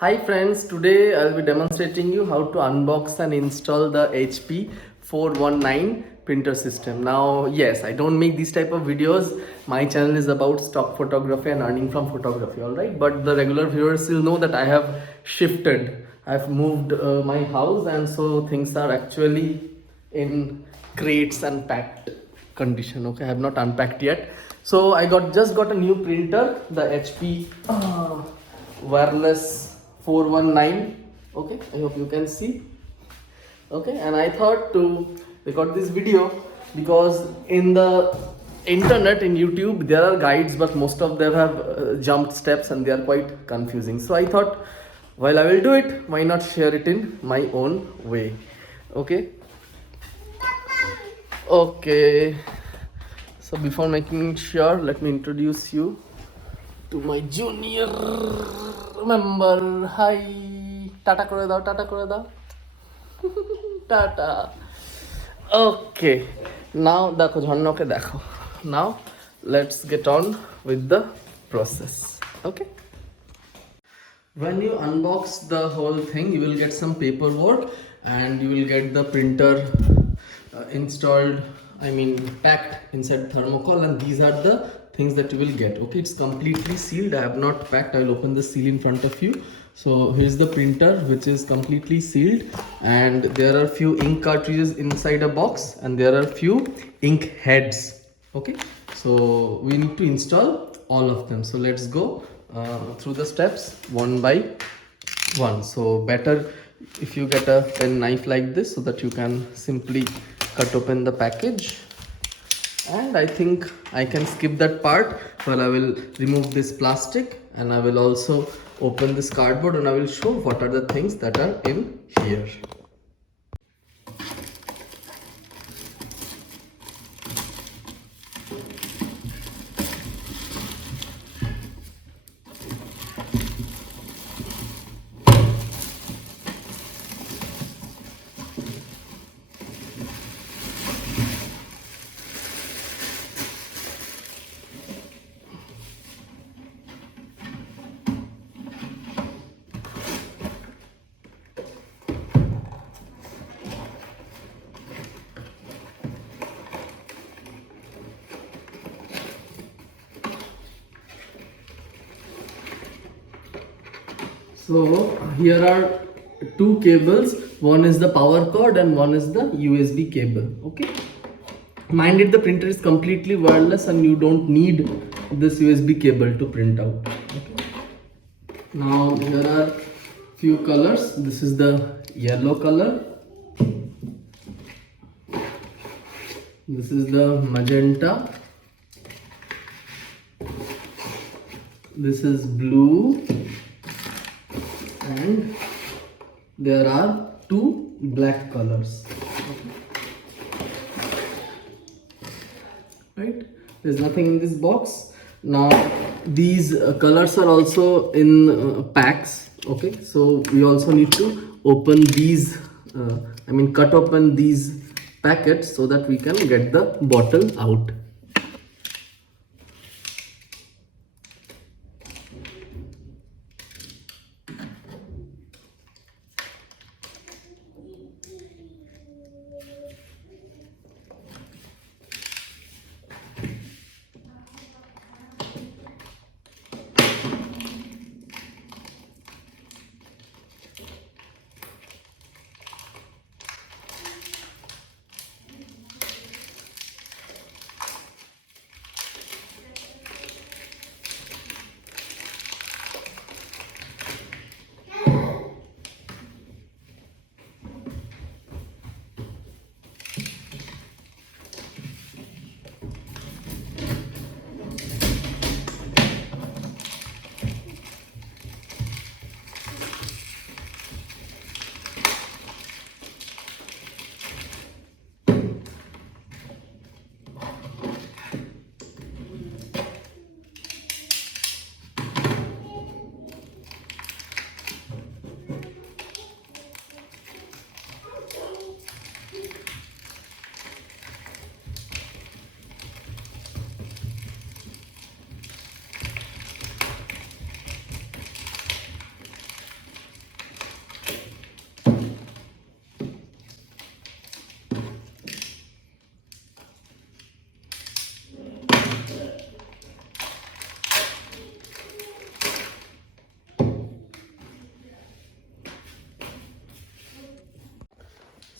Hi friends, today I'll be demonstrating you how to unbox and install the HP 419 printer system. Now yes, I don't make these type of videos. My channel is about stock photography and earning from photography, alright? But the regular viewers will know that I have shifted. I've moved my house, and so things are actually in crates and packed condition. Okay, I have not unpacked yet. So I just got a new printer, the HP wireless 419. Okay, I hope you can see. Okay, and I thought to record this video because in the internet, in YouTube, there are guides, but most of them have jumped steps and they are quite confusing. So I thought, while I will do it, why not share it in my own way? Okay. Okay, so before making sure, let me introduce you to my junior member. Hi, Tata kore dao, Tata kore dao. Tata. Okay, now দেখো ঝর্ণাকে দেখো. Now let's get on with the process. Okay. When you unbox the whole thing, you will get some paperwork and you will get the printer installed, I mean packed inside thermocol, and these are the things that you will get. Okay, it's completely sealed. I have not packed. I will open the seal in front of you. So here's the printer, which is completely sealed, and there are few ink cartridges inside a box, and there are few ink heads. Okay, so we need to install all of them. So let's go through the steps one by one. So better if you get a pen knife like this, so that you can simply cut open the package. And I think I can skip that part, but I will remove this plastic, and I will also open this cardboard, and I will show what are the things that are in here. So here are two cables. One is the power cord and one is the USB cable. Okay, mind it, the printer is completely wireless and you don't need this USB cable to print out. Okay. Now here are few colors. This is the yellow color, this is the magenta, this is blue, and there are two black colors. Okay. Right, there's nothing in this box. Now these colors are also in packs. Okay, so we also need to open these cut open these packets so that we can get the bottle out.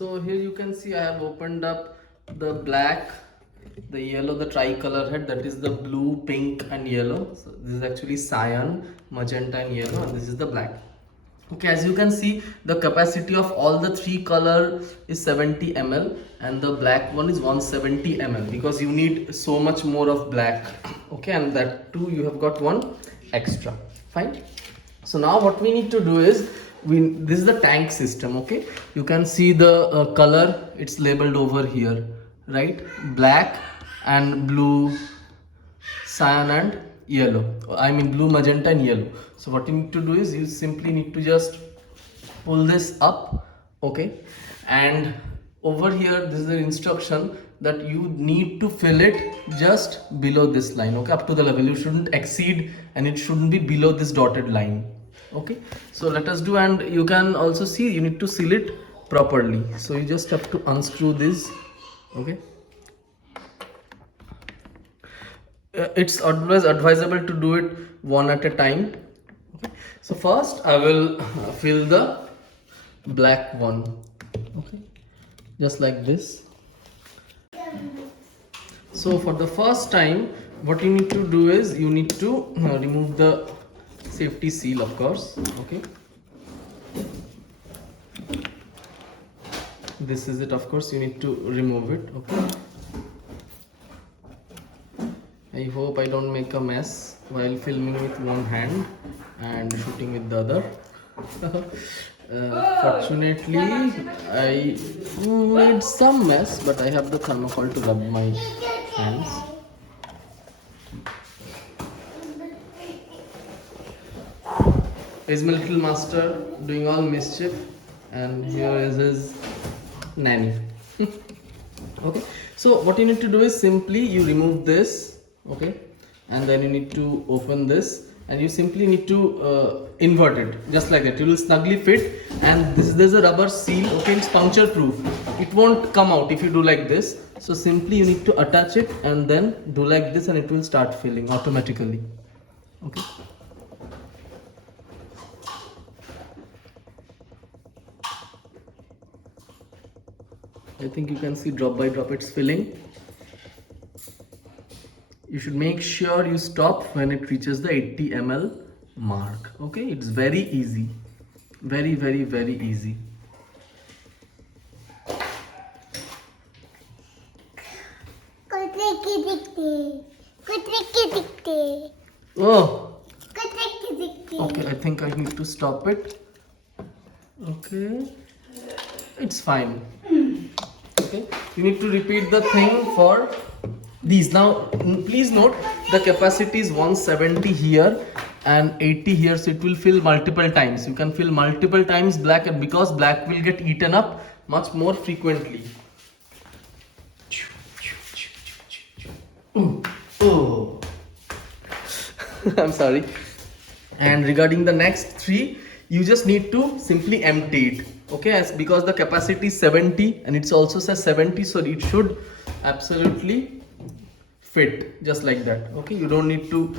So here you can see I have opened up the black, the yellow, the tricolor head, that is the blue, pink and yellow. So this is actually cyan, magenta and yellow, and this is the black. Okay, as you can see, the capacity of all the three color is 70 ml and the black one is 170 ml, because you need so much more of black. Okay, and that too you have got one extra. Fine. So now what we need to do is, this is the tank system. Okay, you can see the color, it's labeled over here, right? Black and blue, cyan and yellow, I mean blue, magenta and yellow. So what you need to do is, you simply need to just pull this up. Okay, and over here this is the instruction that you need to fill it just below this line. Okay, up to the level, you shouldn't exceed and it shouldn't be below this dotted line. Okay, so let us do, and you can also see you need to seal it properly. So you just have to unscrew this. Okay, it's always advisable to do it one at a time. Okay, so first I will fill the black one. Okay, just like this. So for the first time, what you need to do is, you need to remove the safety seal, of course. Okay, this is it, of course you need to remove it. Okay, I hope I don't make a mess while filming with one hand and shooting with the other. Fortunately, I made some mess, but I have the thermocol to rub my hands. Is my little master doing all mischief, and here is his nanny. Okay, so what you need to do is, simply you remove this. Okay, and then you need to open this, and you simply need to invert it just like that. It will snugly fit, and there's a rubber seal. Okay, it's puncture proof, it won't come out if you do like this. So simply you need to attach it and then do like this, and it will start filling automatically. Okay, I think you can see drop by drop it's filling. You should make sure you stop when it reaches the 80 ml mark. Okay, it's very easy, very easy. Oh, okay, I think I need to stop it. Okay, it's fine. Okay, you need to repeat the thing for these. Now please note, the capacity is 170 here and 80 here, so it will fill multiple times. You can fill multiple times black, and because black will get eaten up much more frequently. Ooh. Oh. I'm sorry. And regarding the next three, you just need to simply empty it. Okay, as because the capacity is 70 and it's also says 70, so it should absolutely fit just like that. Okay, you don't need to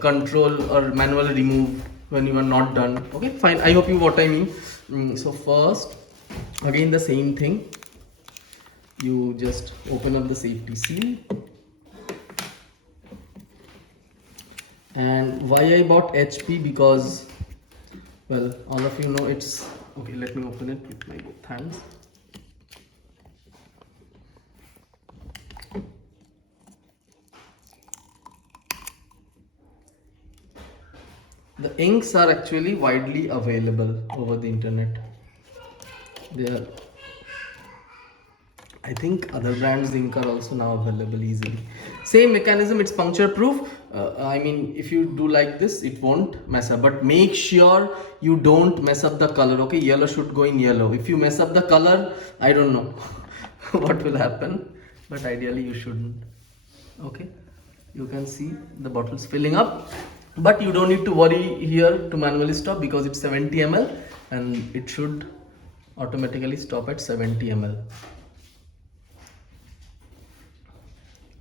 control or manually remove when you are not done. Okay, fine, I hope you what I mean. So first, again the same thing, you just open up the safety seal. And why I bought HP? Because, well, all of you know it's okay. Let me open it with my both hands. The inks are actually widely available over the internet. They are, I think other brands ink are also now available easily. Same mechanism, it's puncture proof. I mean, if you do like this, it won't mess up, but make sure you don't mess up the color. Okay, yellow should go in yellow. If you mess up the color, I don't know what will happen, but ideally you shouldn't. Okay, you can see the bottles filling up, but you don't need to worry here to manually stop, because it's 70 ml and it should automatically stop at 70 ml.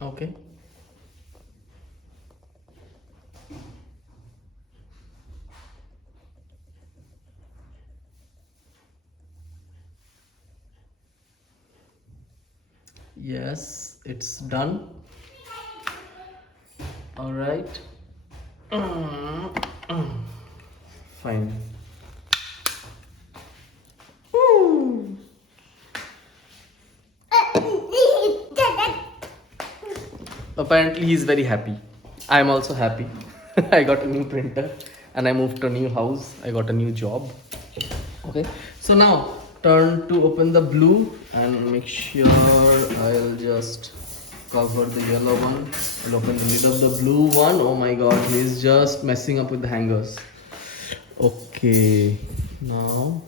Okay, Yes, it's done. All right. Fine. Apparently he's very happy. I'm also happy. I got a new printer and I moved to a new house. I got a new job. Okay, so now turn to open the blue and make sure I'll just cover the yellow one. I'll open the lid of the blue one. Oh my god, he's just messing up with the hangers. Okay, now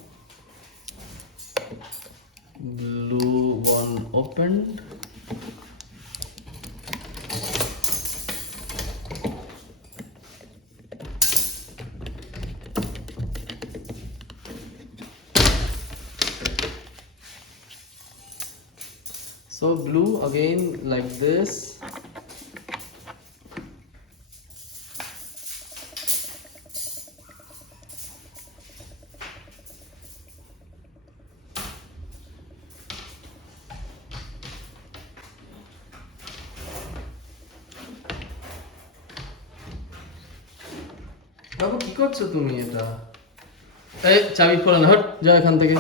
blue one opened. So blue again like this. বাবু কি করছো তুমি এটা? এই চাবি খোলা না, hot যাও এখান থেকে।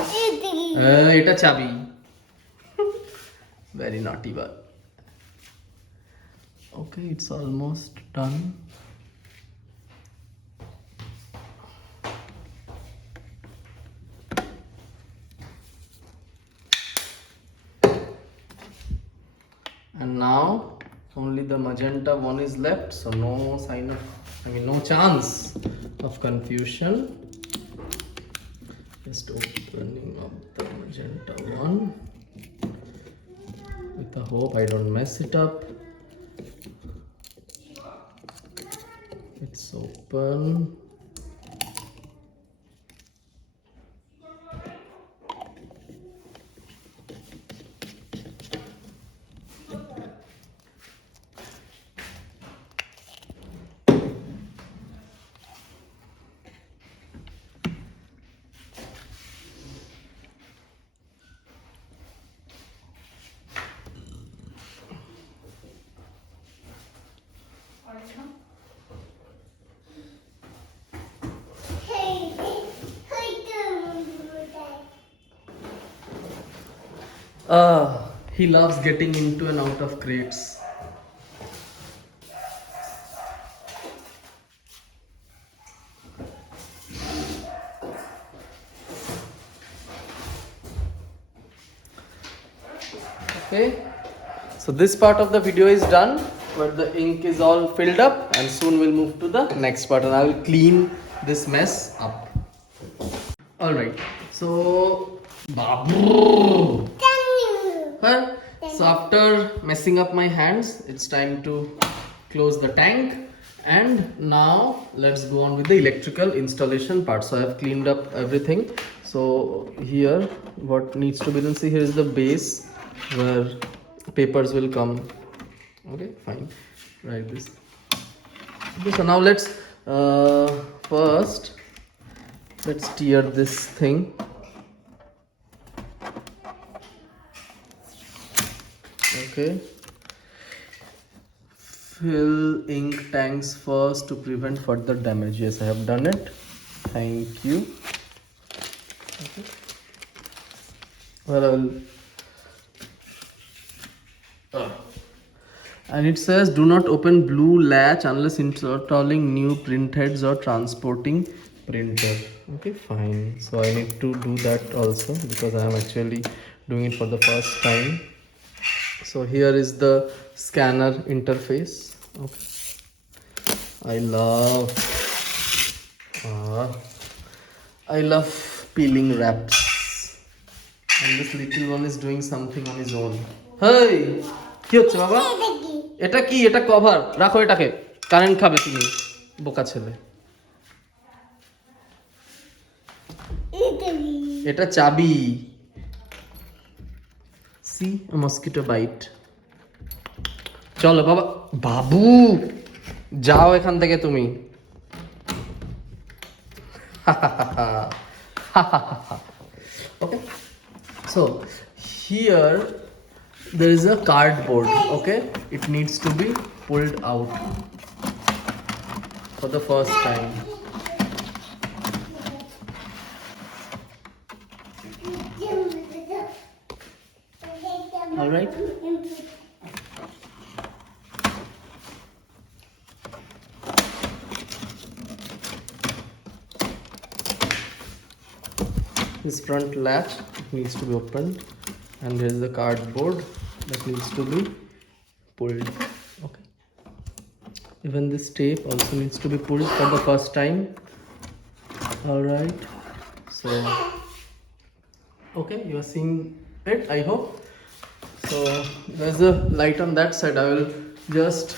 এটা চাবি। Very naughty one. Okay, it's almost done. And now only the magenta one is left, so no sign of, no chance of confusion. Just opening up the magenta one with the hope I don't mess it up. It's open. He loves getting into and out of crates. Okay, so this part of the video is done, where the ink is all filled up, and soon we'll move to the next part and I will clean this mess up. All right, so Babu. So after messing up my hands, it's time to close the tank, and now let's go on with the electrical installation part. So I have cleaned up everything. So here what needs to be done, see here is the base where papers will come. Okay, fine, right this. Okay, so now let's first let's tear this thing. Okay, fill ink tanks first to prevent further damage. Yes, I have done it. Thank you. Okay. Well, and it says do not open blue latch unless installing new print heads or transporting printer. Okay, fine. So I need to do that also because I am actually doing it for the first time. So here is the scanner interface. Okay. I love peeling wraps, and this little one is doing something on his own. Hey, কি হচ্ছে বাবা? এটা কি? এটা cover, রাখো এটাকে, current খাবে তুমি বোকা ছেলে। এটা চাবি। See, a mosquito bite. চলো বাবা, বাবু যাও এখান থেকে তুমি। Okay, so here there is a cardboard. Okay, it needs to be pulled out for the first time. All right. This front latch needs to be opened, and there is the cardboard that needs to be pulled. Okay. Even this tape also needs to be pulled for the first time. All right. So, okay, you are seeing it, I hope. So there's a light on that side. I will just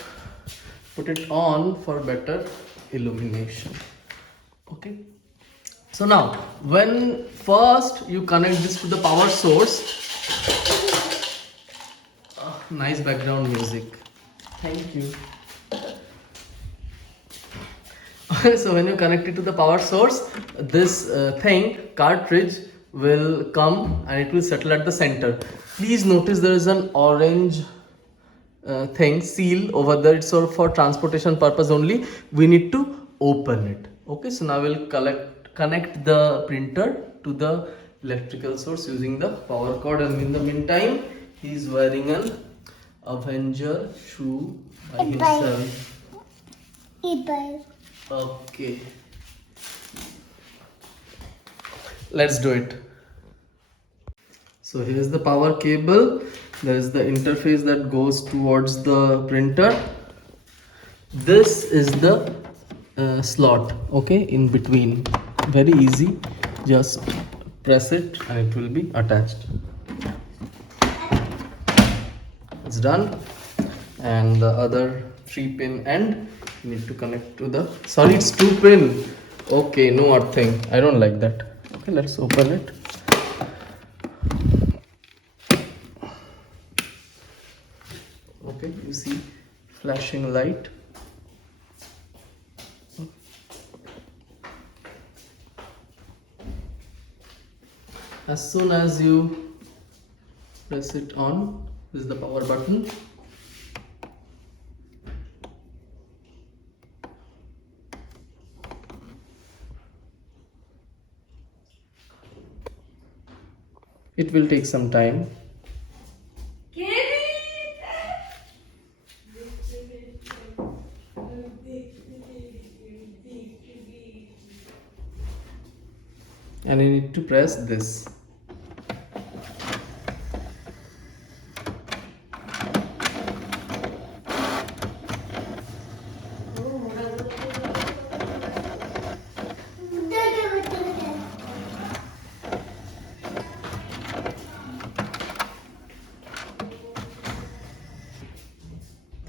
put it on for better illumination. Okay. So now, when first you connect this to the power source, nice background music. Thank you. So when you connect it to the power source, this cartridge will come and it will settle at the center. Please notice there is an orange seal over there. It's for transportation purpose only. We need to open it. Okay, so now we'll connect the printer to the electrical source using the power cord, and in the meantime he is wearing an Avenger shoe by himself. Okay, let's do it. So here is the power cable. There is the interface that goes towards the printer. This is the slot, okay, in between. Very easy, just press it and it will be attached. It's done. And the other 3-pin end you need to connect to the, sorry, it's 2-pin. Okay, no earthing, I don't like that. Okay, let's open it. Okay, you see flashing light. As soon as you press it on, this is the power button. It will take some time. And you need to press this.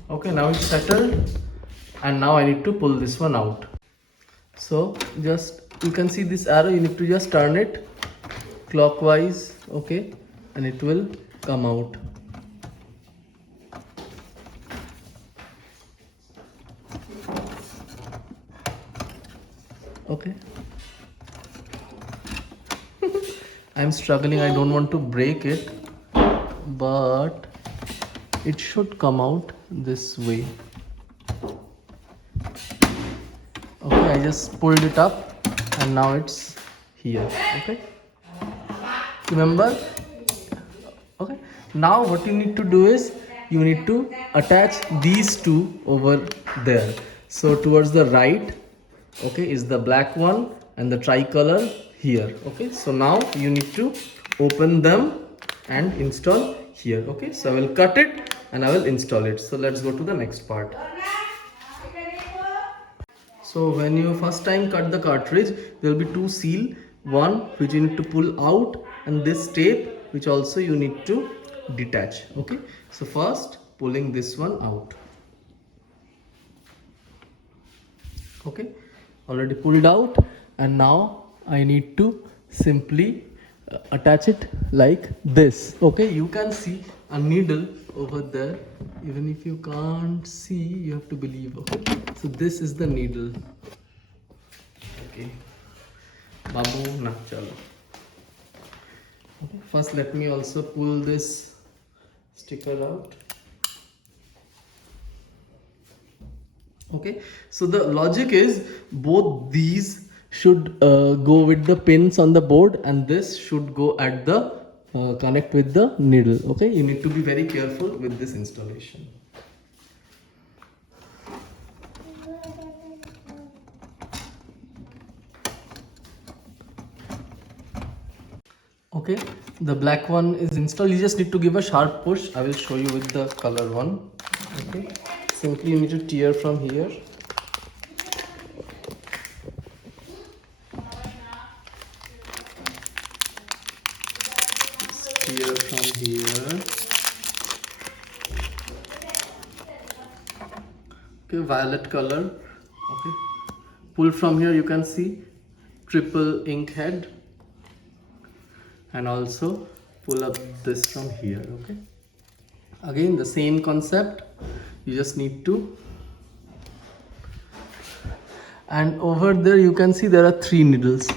Okay, now it's settled, and now I need to pull this one out. So just, you can see this arrow, you need to just turn it clockwise, okay, and it will come out. Okay. I'm struggling, I don't want to break it, but it should come out this way. Okay, I just pulled it up and now it's here. Okay, remember? Okay, now what you need to do is you need to attach these two over there. So towards the right, okay, is the black one and the tricolor here. Okay, so now you need to open them and install here. Okay, so I will cut it and I will install it. So let's go to the next part. So when you first time cut the cartridge, there will be two seal, one which you need to pull out, and this tape which also you need to detach. Okay, so first pulling this one out. Okay, already pulled out, and now I need to simply attach it like this. Okay, you can see a needle over there. Even if you can't see, you have to believe. Okay, so this is the needle. Okay, babu na chalo. Okay, first let me also pull this sticker out. Okay, so the logic is both these should go with the pins on the board, and this should go at the connect with the needle. Okay, you need to be very careful with this installation. Okay, the black one is installed. You just need to give a sharp push. I will show you with the color one. Okay, simply you need to tear from here. Tear from here. Okay, violet color. Okay, pull from here. You can see triple ink head, and also pull up this from here. Okay, again the same concept. You just need to, and over there you can see there are 3 needles.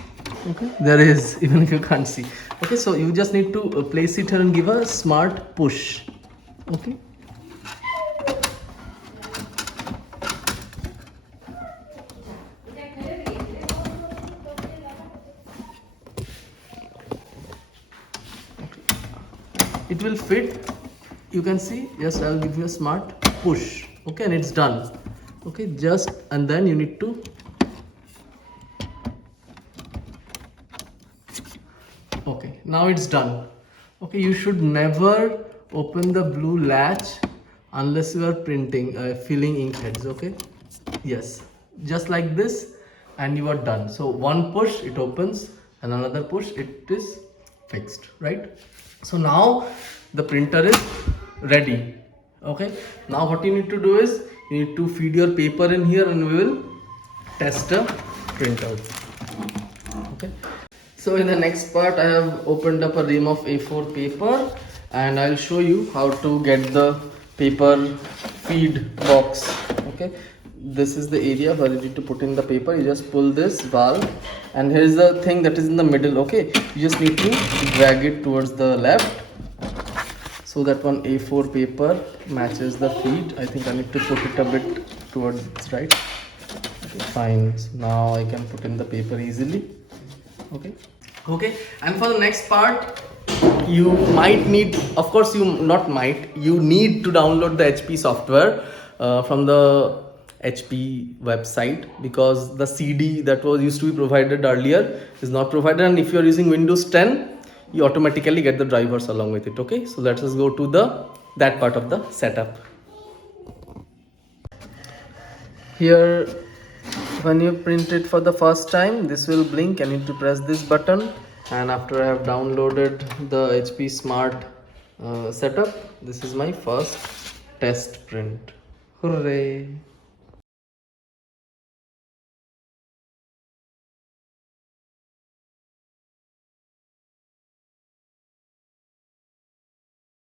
Okay, there is, even if you can't see. Okay, so you just need to place it here and give a smart push. Okay, it will fit. You can see, yes, I'll give you a smart push. Okay, and it's done. Okay, just, and then you need to, okay, now it's done. Okay, you should never open the blue latch unless you are printing, filling ink heads. Okay, yes, just like this, and you are done. So one push it opens, and another push it is fixed, right? So now the printer is ready. Okay, now what you need to do is you need to feed your paper in here, and we will test the printout. Okay, so in the next part I have opened up a ream of A4 paper, and I'll show you how to get the paper feed box. Okay, this is the area where you need to put in the paper. You just pull this valve, and here's the thing that is in the middle. Okay, you just need to drag it towards the left so that one A4 paper matches the feed. I think I need to put it a bit towards right. Okay, fine. So now I can put in the paper easily. Okay, and for the next part you might need, of course you need to download the HP software from the HP website, because the CD that was used to be provided earlier is not provided, and if you are using Windows 10 you automatically get the drivers along with it. Okay, so let us go to that part of the setup. Here, when you print it for the first time, this will blink. I need to press this button, and after I have downloaded the HP Smart setup, this is my first test print. Hooray!